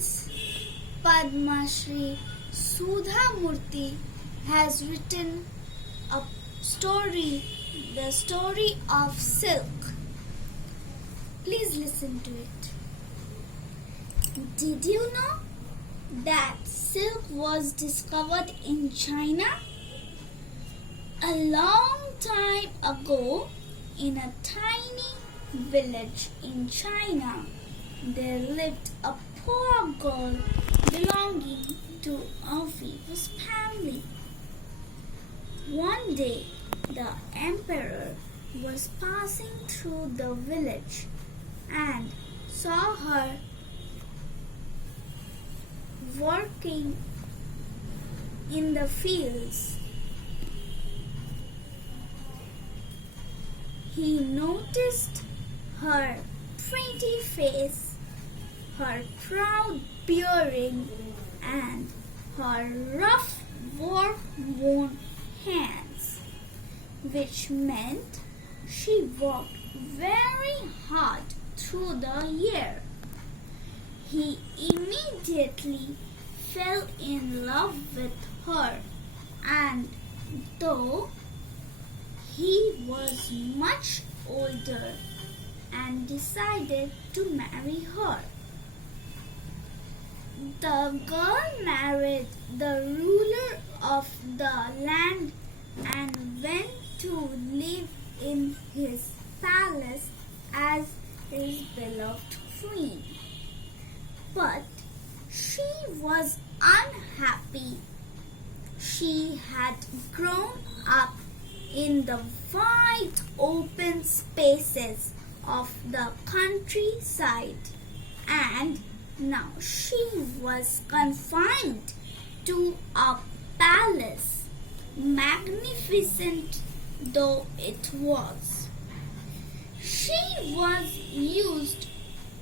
Friends, Padma Shri Sudha Murthy has written a story, the story of silk. Please listen to it. Did you know that silk was discovered in China? A long time ago, in a tiny village in China, there lived a poor girl belonging to a famous family. One day, the emperor was passing through the village and saw her working in the fields. He noticed her pretty face, her proud bearing, and her rough, work-worn hands, which meant she worked very hard through the year. He immediately fell in love with her, and though he was much older and decided to marry her. The girl married the ruler of the land and went to live in his palace as his beloved queen. But she was unhappy. She had grown up in the wide open spaces of the countryside, and now she was confined to a palace, magnificent though it was. She was used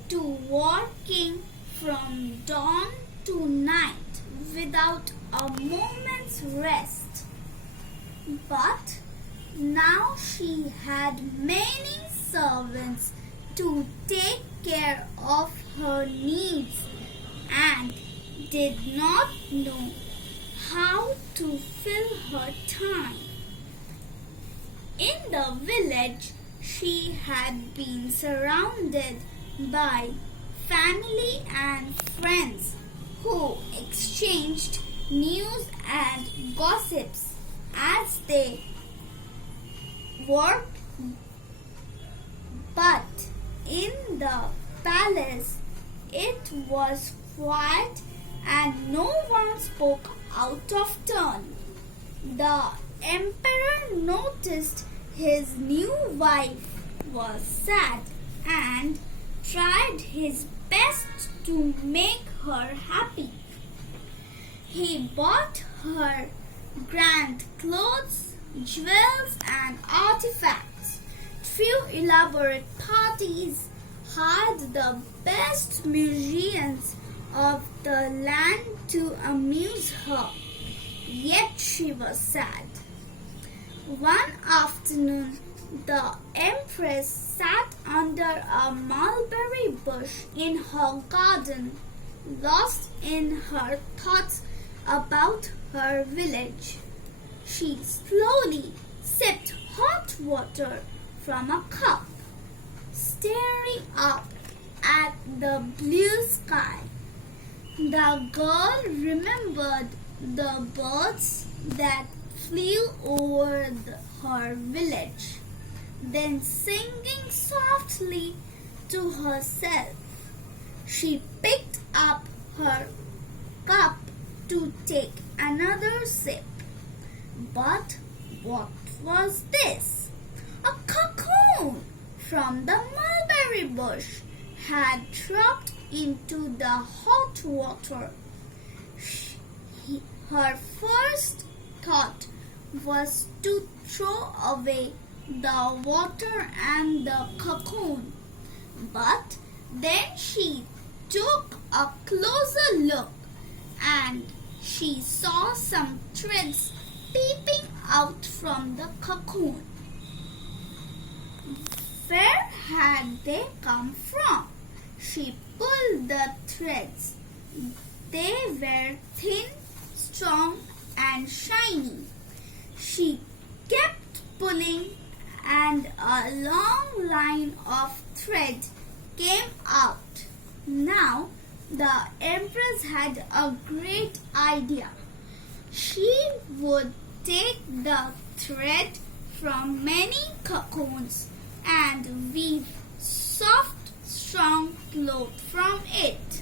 to working from dawn to night without a moment's rest. But now she had many servants to take care of her needs and did not know how to fill her time. In the village, she had been surrounded by family and friends who exchanged news and gossips as they worked. But in the palace, it was quiet and no one spoke out of turn. The emperor noticed his new wife was sad and tried his best to make her happy. He bought her grand clothes, jewels, and artifacts, threw elaborate parties, hired the best musicians of the land to amuse her. Yet she was sad. One afternoon, the empress sat under a mulberry bush in her garden, lost in her thoughts about her village. She slowly sipped hot water from a cup, staring up at the blue sky. The girl remembered the birds that flew over her village. Then, singing softly to herself, she picked up her cup to take another sip. But what was this? A cocoon from the mulberry bush had dropped into the hot water. Her first thought was to throw away the water and the cocoon. But then she took a closer look and she saw some threads peeping out from the cocoon. Where had they come from? She pulled the threads They were thin, strong, and shiny. She kept pulling, and a long line of thread came out. Now, the Empress had a great idea. She would take the thread from many cocoons and weave soft, strong cloth from it.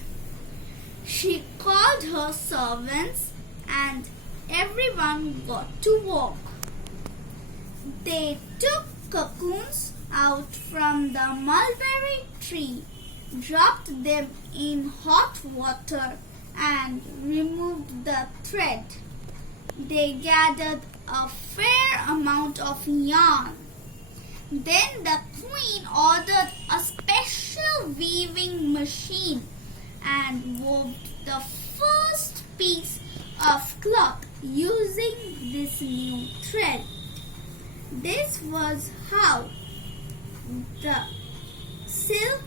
She called her servants and everyone got to work. They took cocoons out from the mulberry tree, dropped them in hot water and removed the thread. They gathered a fair amount of yarn. Then the queen ordered a special weaving machine and wove the first piece of cloth using this new thread. This was how the silk,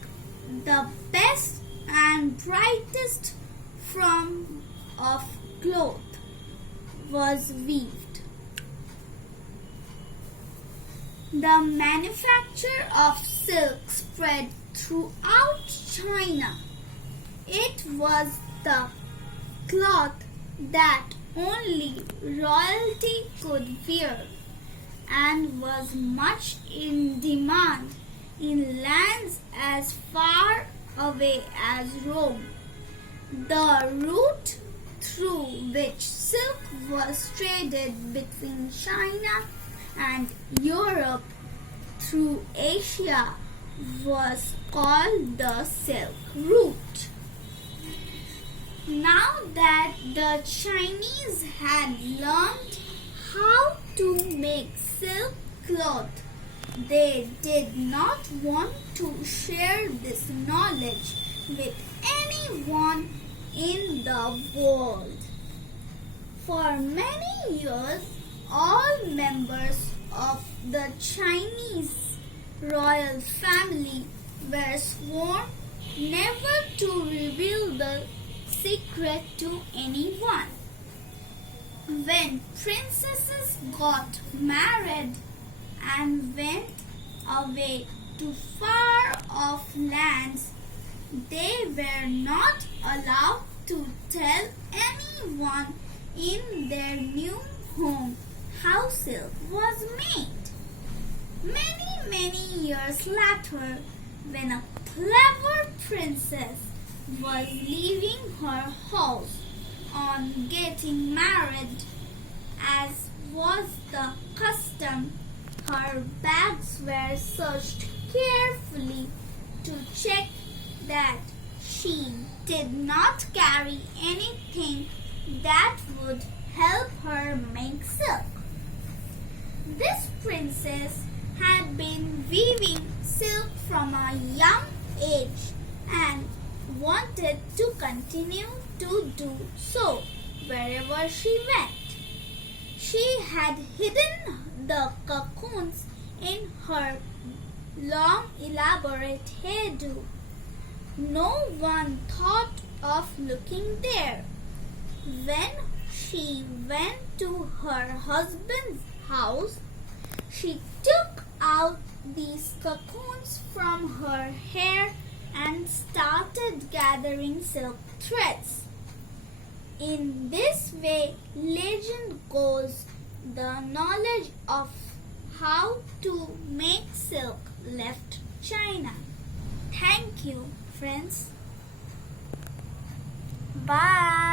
the best and brightest form of cloth, was weaved. The manufacture of silk spread throughout China. It was the cloth that only royalty could wear and was much in demand in lands as far away as Rome. The route through which silk was traded between China and Europe through Asia was called the Silk Route. Now that the Chinese had learned how to make silk cloth, they did not want to share this knowledge with anyone in the world. For many years, all members of the Chinese royal family were sworn never to reveal the secret to anyone. When princesses got married and went away to far off lands, they were not allowed to tell anyone in their new home how silk was made. Many years later, when a clever princess was leaving her house on getting married, as was the custom, her bags were searched carefully to check that she did not carry anything that would help her make silk. This princess had been weaving silk from a young age and wanted to continue to do so wherever she went. She had hidden the cocoons in her long elaborate hairdo. No one thought of looking there. When she went to her husband's house, she took out these cocoons from her hair and started gathering silk threads. In this way, legend goes, the knowledge of how to make silk left China. Thank you, friends. Bye.